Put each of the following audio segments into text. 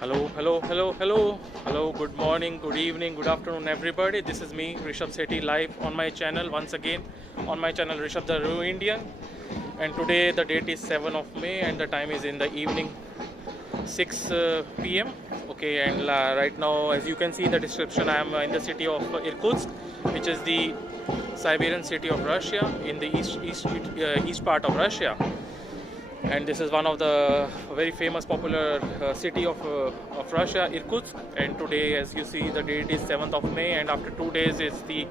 Hello. Good morning, good evening, good afternoon, everybody. This is me, Rishabh Sethi, live on my channel once again. On my channel, Rishabh the Ru Indian. And today the date is 7th of May, and the time is in the evening, 6 p.m. Okay, and right now, as you can see in the description, I am in the city of Irkutsk, which is the Siberian city of Russia, in the east part of Russia. And this is one of the very famous popular city of Russia, Irkutsk. And today, as you see, the date is 7th of May, and after 2 days is the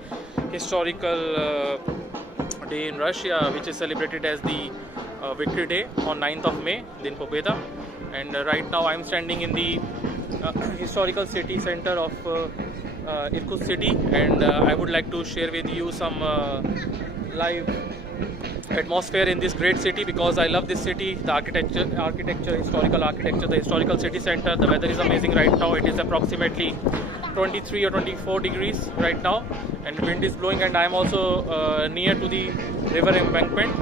historical day in Russia, which is celebrated as the Victory Day on 9th of May, Din Pobeda. And right now I'm standing in the historical city center of Irkutsk city, and I would like to share with you some live atmosphere in this great city, because I love this city, the architecture, historical architecture, the historical city center. The weather is amazing right now. It is approximately 23 or 24 degrees right now, and wind is blowing, and I am also near to the river Embankment.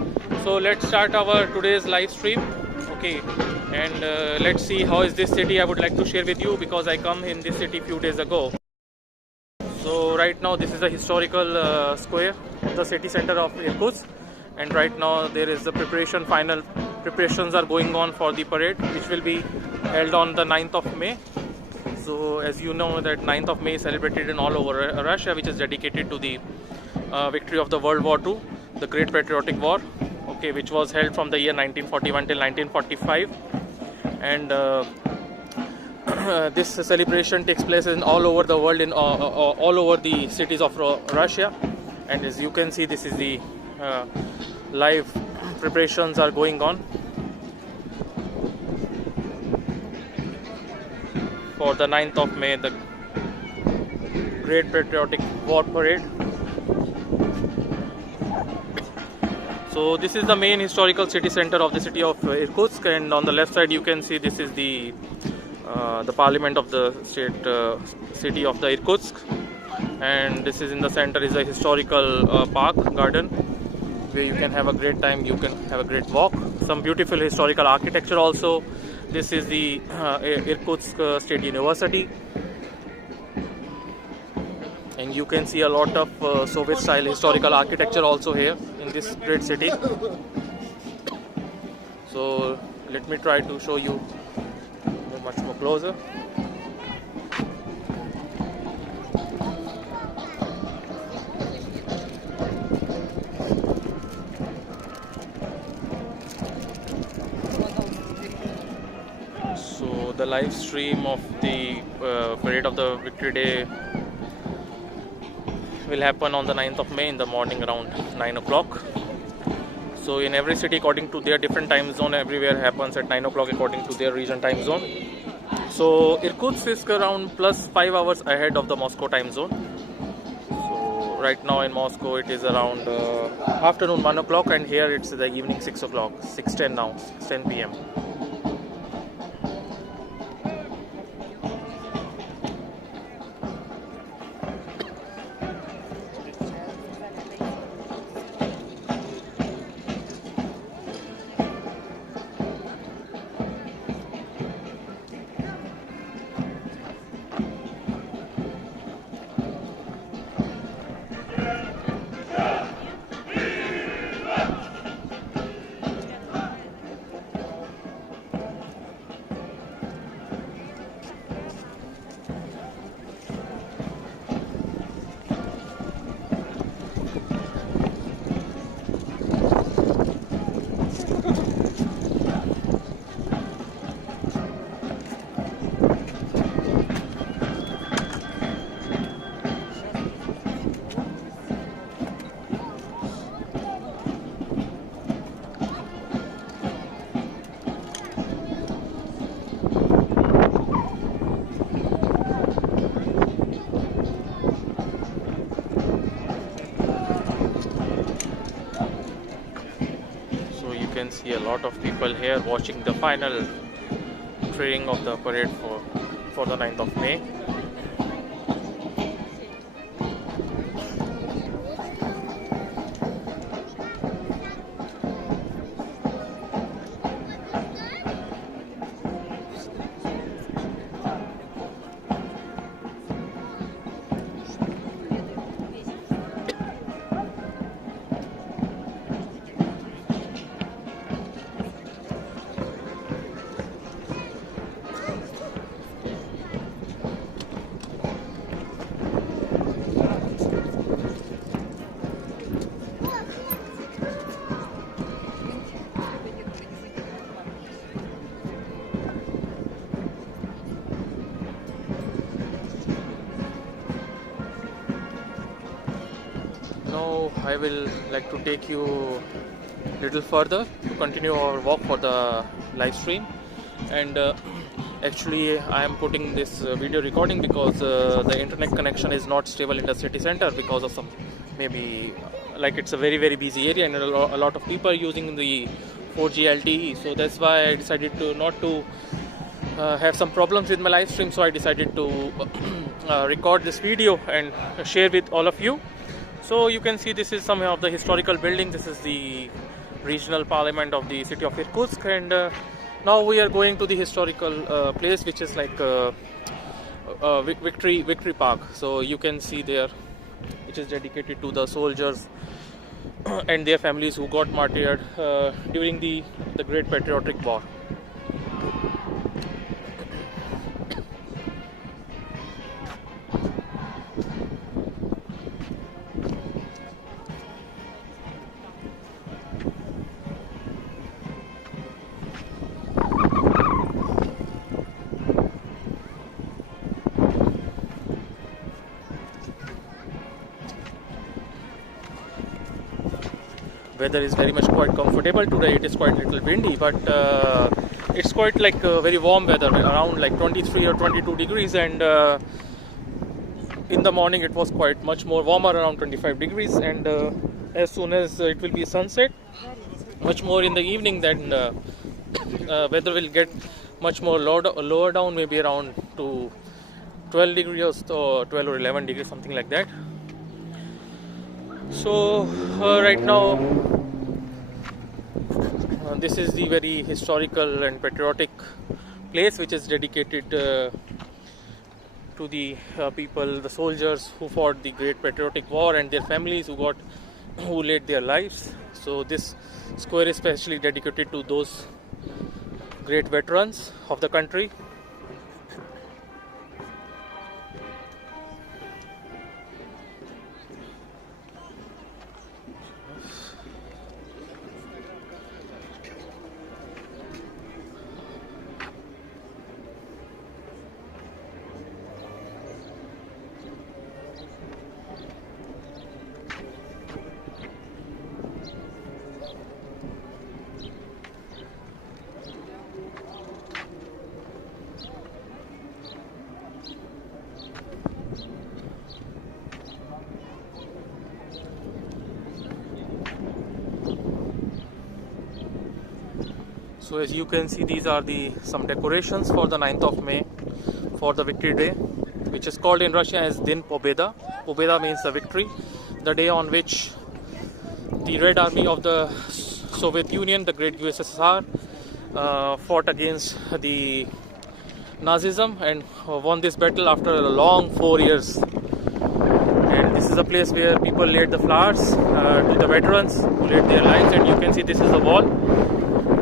So let's start our today's live stream. Okay, and let's see how is this city. I would like to share with you because I come in this city few days ago. So right now this is the historical square of the city center of Irkutsk, and right now there is the final preparations are going on for the parade, which will be held on the 9th of May. So as you know that 9th of May is celebrated in all over Russia, which is dedicated to the victory of the World War II, the Great Patriotic War, okay, which was held from the year 1941 till 1945. And this celebration takes place in all over the world, in all over the cities of Russia. And as you can see, this is the live preparations are going on for the 9th of May, the Great Patriotic War Parade. So this is the main historical city center of the city of Irkutsk, and on the left side you can see this is the parliament of the city of the Irkutsk, and this is in the center is a historical park garden where you can have a great time, you can have a great walk, some beautiful historical architecture also. This is the Irkutsk State University, and you can see a lot of Soviet style historical architecture also here in this great city. So let me try to show you much more closer. So the live stream of the parade of the Victory Day will happen on the 9th of May in the morning around 9 o'clock. So in every city, according to their different time zone, everywhere happens at 9 o'clock according to their region time zone. So Irkutsk is around plus 5 hours ahead of the Moscow time zone. So right now in Moscow it is around afternoon 1 o'clock, and here it's the evening 6 o'clock, 6:10 now, 6:10 p.m. Can see a lot of people here watching the final training of the parade for the 9th of May. I will like to take you little further to continue our walk for the live stream. And actually I am putting this video recording because the internet connection is not stable in the city center because of some maybe like it's a very busy area and a lot of people are using the 4G LTE, so that's why I decided to not to have some problems with my live stream. So I decided to record this video and share with all of you. So you can see this is some of the historical building. This is the regional parliament of the city of Irkutsk, and now we are going to the historical place, which is like Victory Park. So you can see there, which is dedicated to the soldiers and their families who got martyred during the Great Patriotic War. Weather is very much quite comfortable today. It is quite little windy, but it's quite like very warm weather, around like 23 or 22 degrees, and in the morning it was quite much more warmer, around 25 degrees, and as soon as it will be sunset, much more in the evening, then weather will get much more lower down, maybe around to 12 degrees or 12 or 11 degrees, something like that. So right now this is the very historical and patriotic place, which is dedicated to the people, the soldiers who fought the Great Patriotic War and their families who laid their lives. So this square is specially dedicated to those great veterans of the country. So as you can see, these are some decorations for the 9th of May for the Victory Day, which is called in Russian as Din Pobeda. Pobeda means the victory, the day on which the Red Army of the Soviet Union, the great USSR, fought against the Nazism and won this battle after a long 4 years. And this is a place where people laid the flowers to the veterans who laid their lives, and you can see this is a wall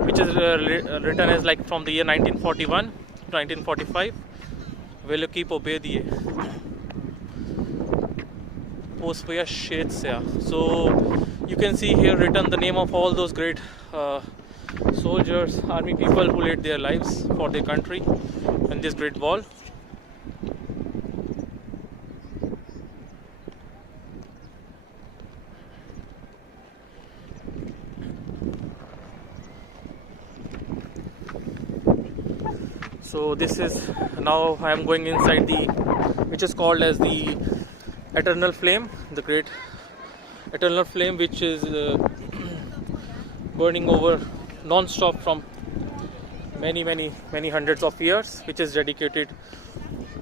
which is written as like from the year 1941 to 1945. Veliki Pobediye Posvoya Shetsya. So you can see here written the name of all those great soldiers, army people who laid their lives for their country in this great wall. So this is, now I am going inside which is called as the Eternal Flame, the great Eternal Flame, which is burning over non-stop from many hundreds of years, which is dedicated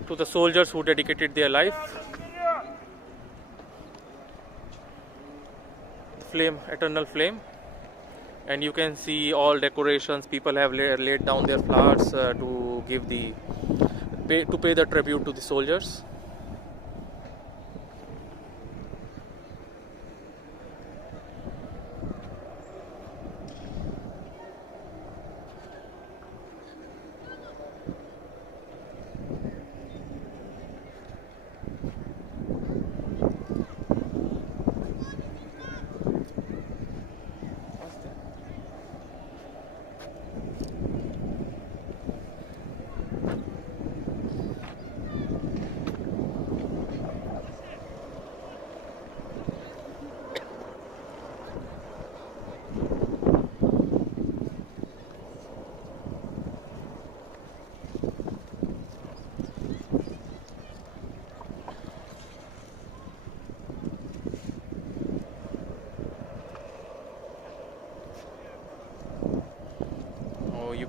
to the soldiers who dedicated their life. The flame, Eternal Flame. And you can see all decorations. People have laid down their flowers to pay the tribute to the soldiers.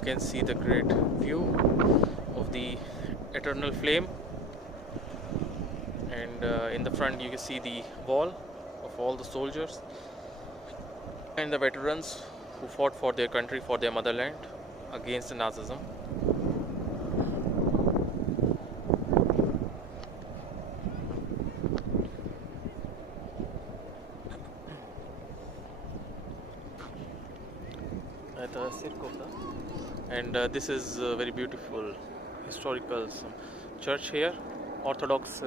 can see the great view of the eternal flame, and in the front you can see the wall of all the soldiers and the veterans who fought for their country, for their motherland against the Nazism. And this is a very beautiful historical church here, Orthodox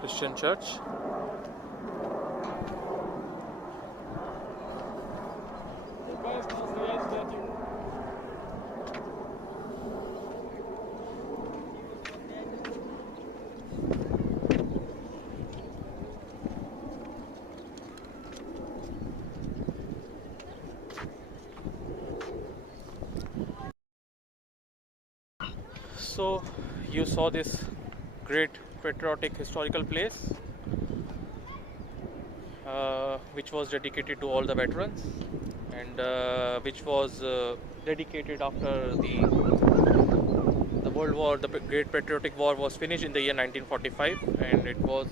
Christian church. So you saw this great patriotic historical place which was dedicated to all the veterans, and which was dedicated after the World War. The Great Patriotic War was finished in the year 1945, and it was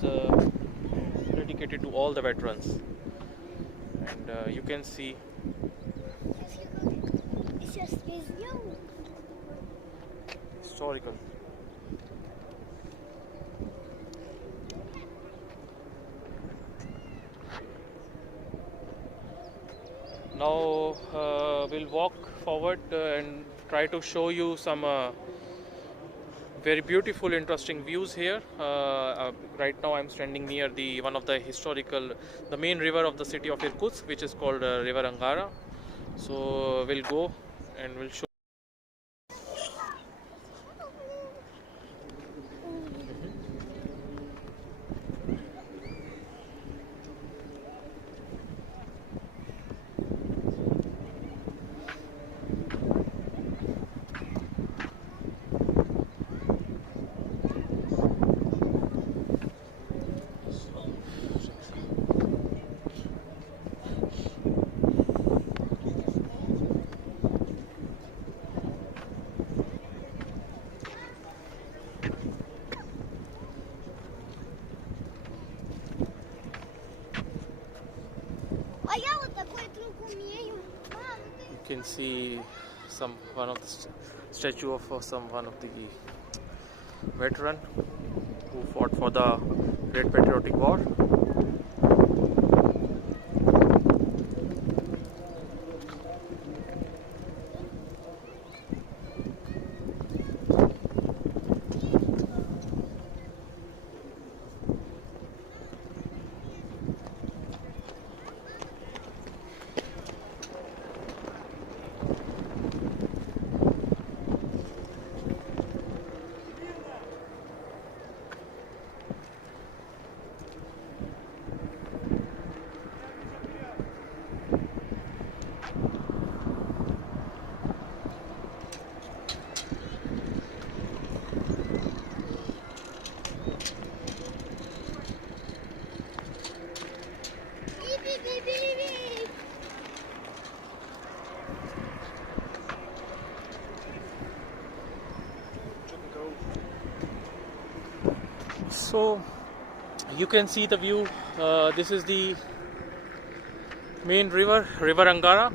dedicated to all the veterans. And you can see historical. Now we'll walk forward and try to show you some very beautiful, interesting views here. Right now I'm standing near one of the main river of the city of Irkutsk, which is called River Angara. So we'll go and we'll show. You can see one of the statue of one of the veteran who fought for the Great Patriotic War. So you can see the view. This is the main river Angara.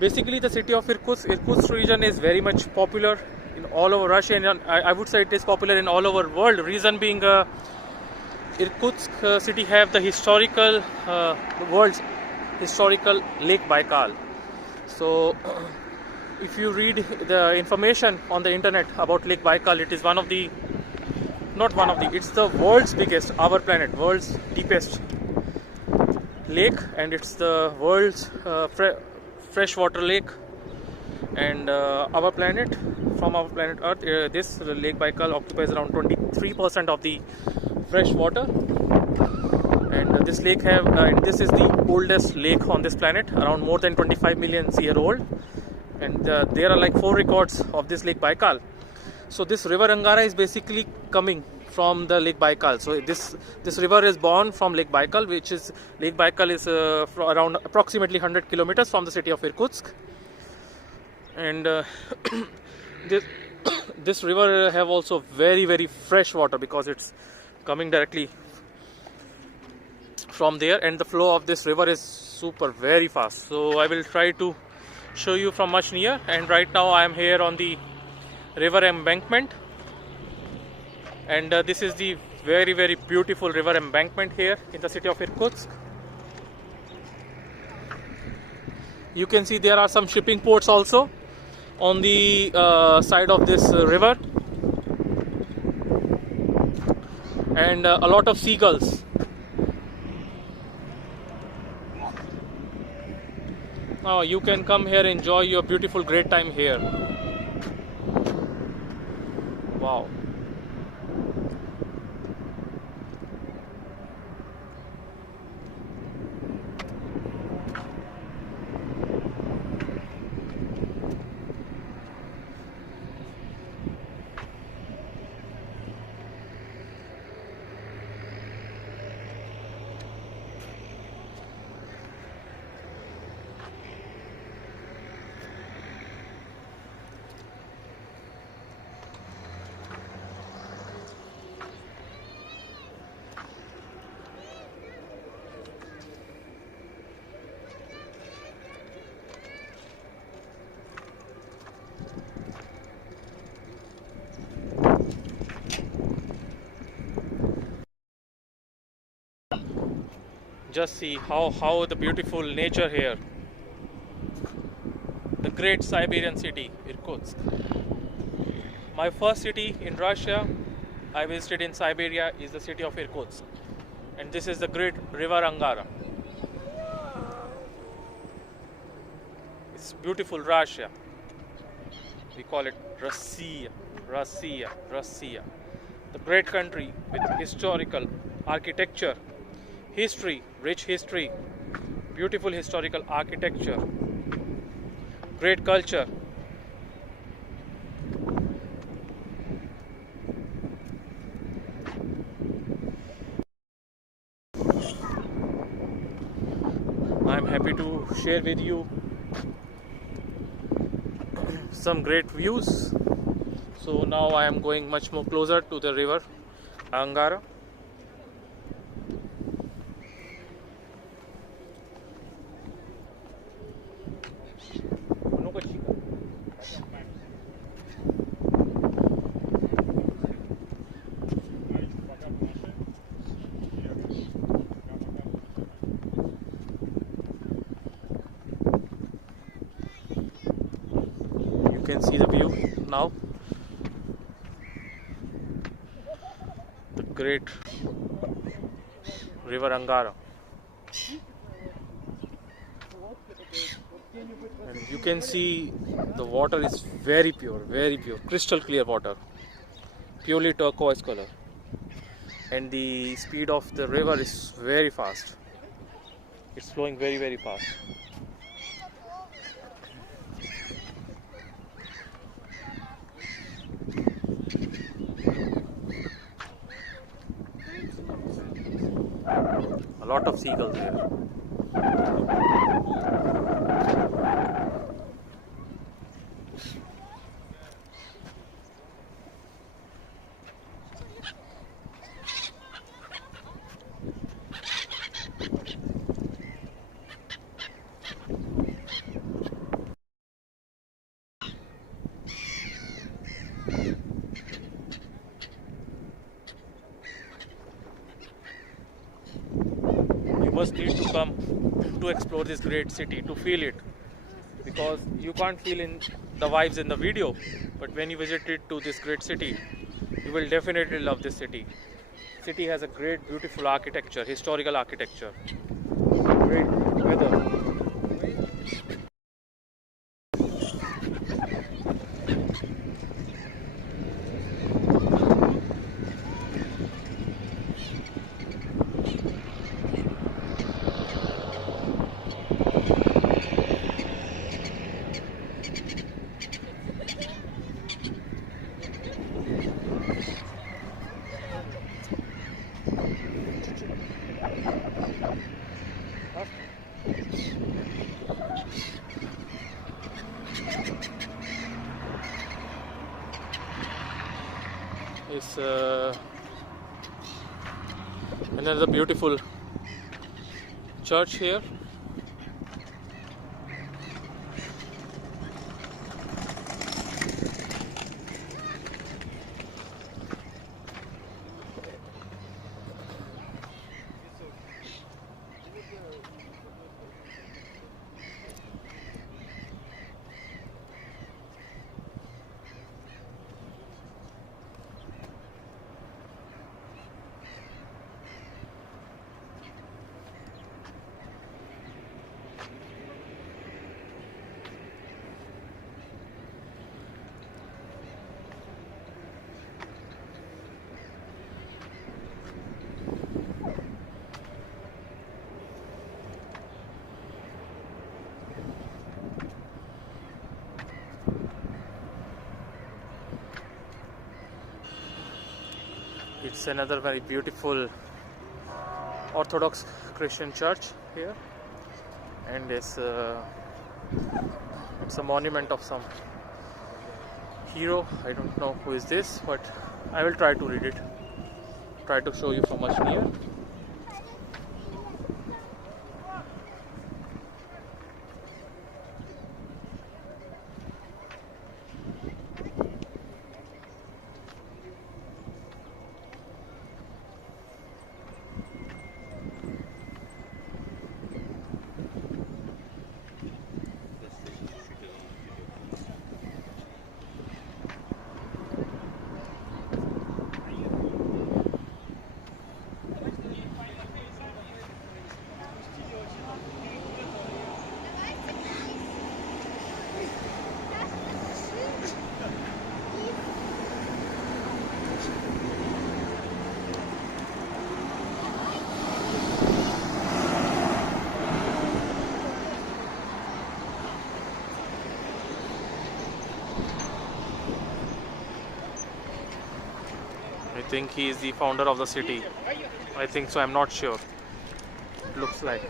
Basically, the city of Irkutsk region is very much popular in all over Russia, and I would say it is popular in all over world. Reason being, Irkutsk city have the world's historical Lake Baikal. So if you read the information on the internet about Lake Baikal, it is it's the world's biggest, our planet, world's deepest lake, and it's the world's freshwater lake. And from our planet Earth, this Lake Baikal occupies around 23% of the fresh water. And this lake this is the oldest lake on this planet, around more than 25 million years old. And there are like 4 records of this Lake Baikal. So this river Angara is basically coming from the Lake Baikal. So this river is born from Lake Baikal, Lake Baikal is around approximately 100 kilometers from the city of Irkutsk. And this this river have also very fresh water because it's coming directly from there, and the flow of this river is very fast. So I will try to show you from much near. And right now I am here on the river embankment, and this is the very beautiful river embankment here in the city of Irkutsk. You can see there are some shipping ports also on the side of this river, and a lot of seagulls. Now you can come here, enjoy your beautiful great time here. Wow. Just see how the beautiful nature here. The great Siberian city, Irkutsk. My first city in Russia I visited in Siberia is the city of Irkutsk. And this is the great river Angara. It's beautiful Russia. We call it Russia. The great country with historical architecture, history, rich history, beautiful historical architecture, great culture. I am happy to share with you some great views. So now I am going much more closer to the river Angara. You can see the view now. The great river Angara. And you can see the water is very pure, crystal clear water, purely turquoise color. And the speed of the river is very fast. It's flowing very fast. A lot of seagulls here. Must need to come to explore this great city, to feel it, because you can't feel in the vibes in the video, but when you visit it to this great city, you will definitely love this city. City has a great beautiful architecture, historical architecture, great weather. this another beautiful church here. It's another very beautiful Orthodox Christian church here, and it's a monument of some hero. I don't know who is this, but I will try to read it, try to show you from much near. I think he is the founder of the city. I think so, I'm not sure. It looks like.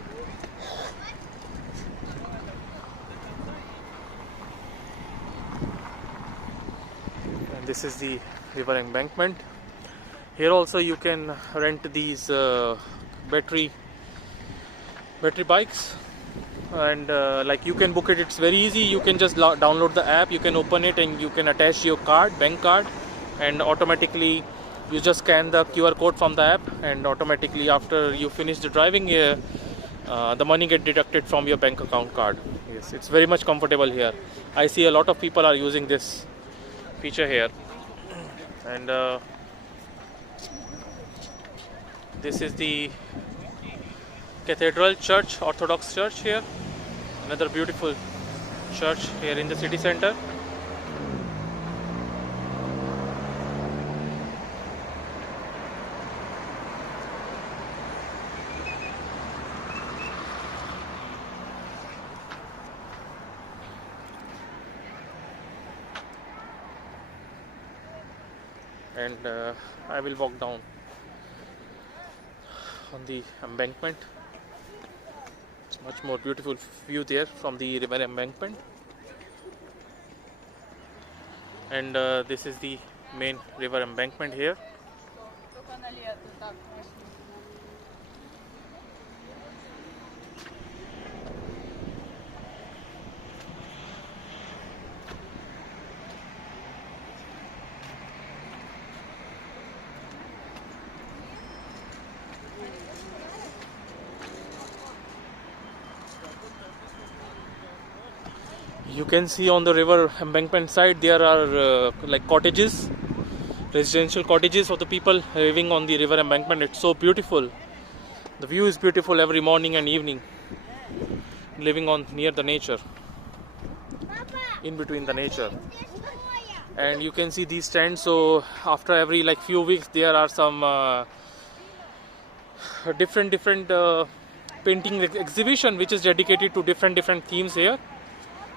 And this is the river embankment. Here also you can rent these battery bikes, and like you can book it. It's very easy. You can just download the app, you can open it, and you can attach your card, bank card, and automatically you just scan the QR code from the app, and automatically after you finish the driving, the money get deducted from your bank account card. Yes, it's very much comfortable here. I see a lot of people are using this feature here. And this is the Cathedral Church, Orthodox Church here. Another beautiful church here in the city center. And I will walk down on the embankment. It's much more beautiful view there from the river embankment. And this is the main river embankment here. You can see on the river embankment side there are like cottages, residential cottages of the people living on the river embankment. It's so beautiful. The view is beautiful every morning and evening. Living on near the nature, in between the nature. And you can see these stands. So after every like few weeks there are some different painting exhibition which is dedicated to different themes here.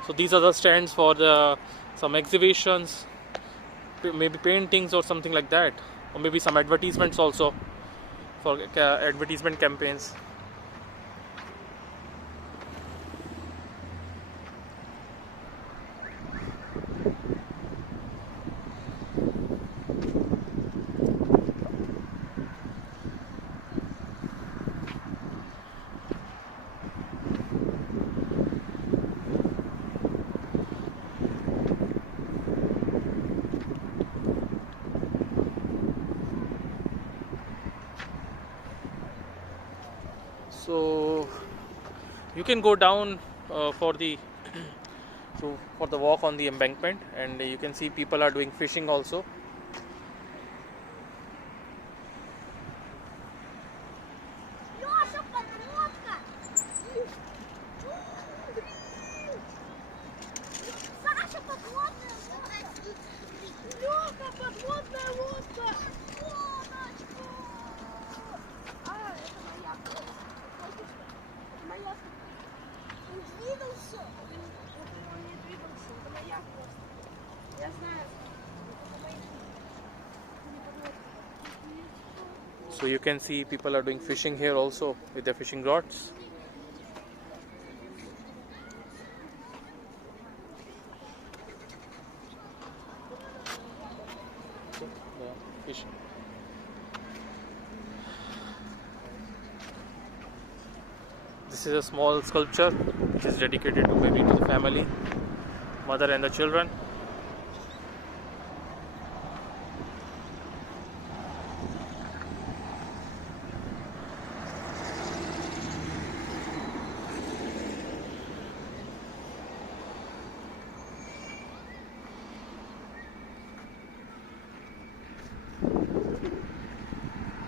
So these are the stands for some exhibitions, maybe paintings or something like that, or maybe some advertisements also for advertisement campaigns. can go down for the for the walk on the embankment, and you can see people are doing fishing also. So you can see people are doing fishing here also with their fishing rods. Fishing. This is a small sculpture which is dedicated to maybe to the family, mother and the children.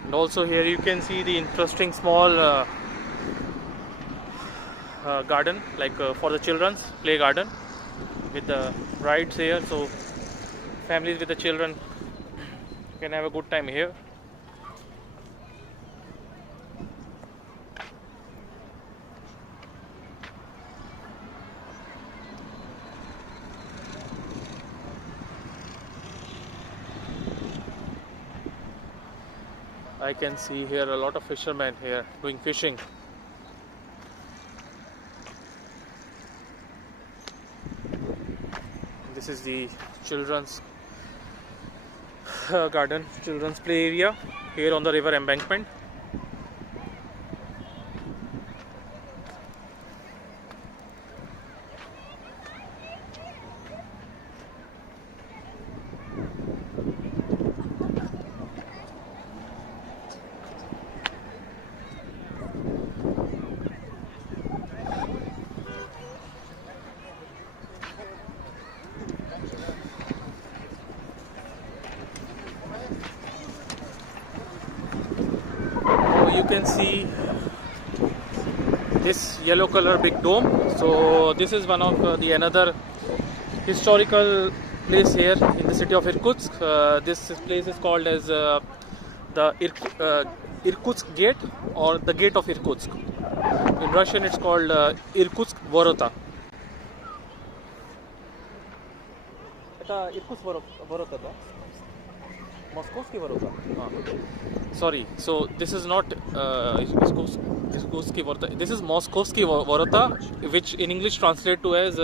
And also here you can see the interesting small garden, like for the children's play garden with the rides here, so families with the children can have a good time here. I can see here a lot of fishermen here doing fishing. This is the children's garden, children's play area here on the river embankment. You can see this yellow color big dome. So this is one of the another historical place here in the city of Irkutsk. This place is called as the Irkutsk Gate, or the Gate of Irkutsk. In Russian it's called Irkutsk Vorota. Это Irkutsk Vorota, да? Moskovsky Vorota. Sorry, so this is not Irkutsk Vorota. This is Moskovsky Vorota, which in English translate to as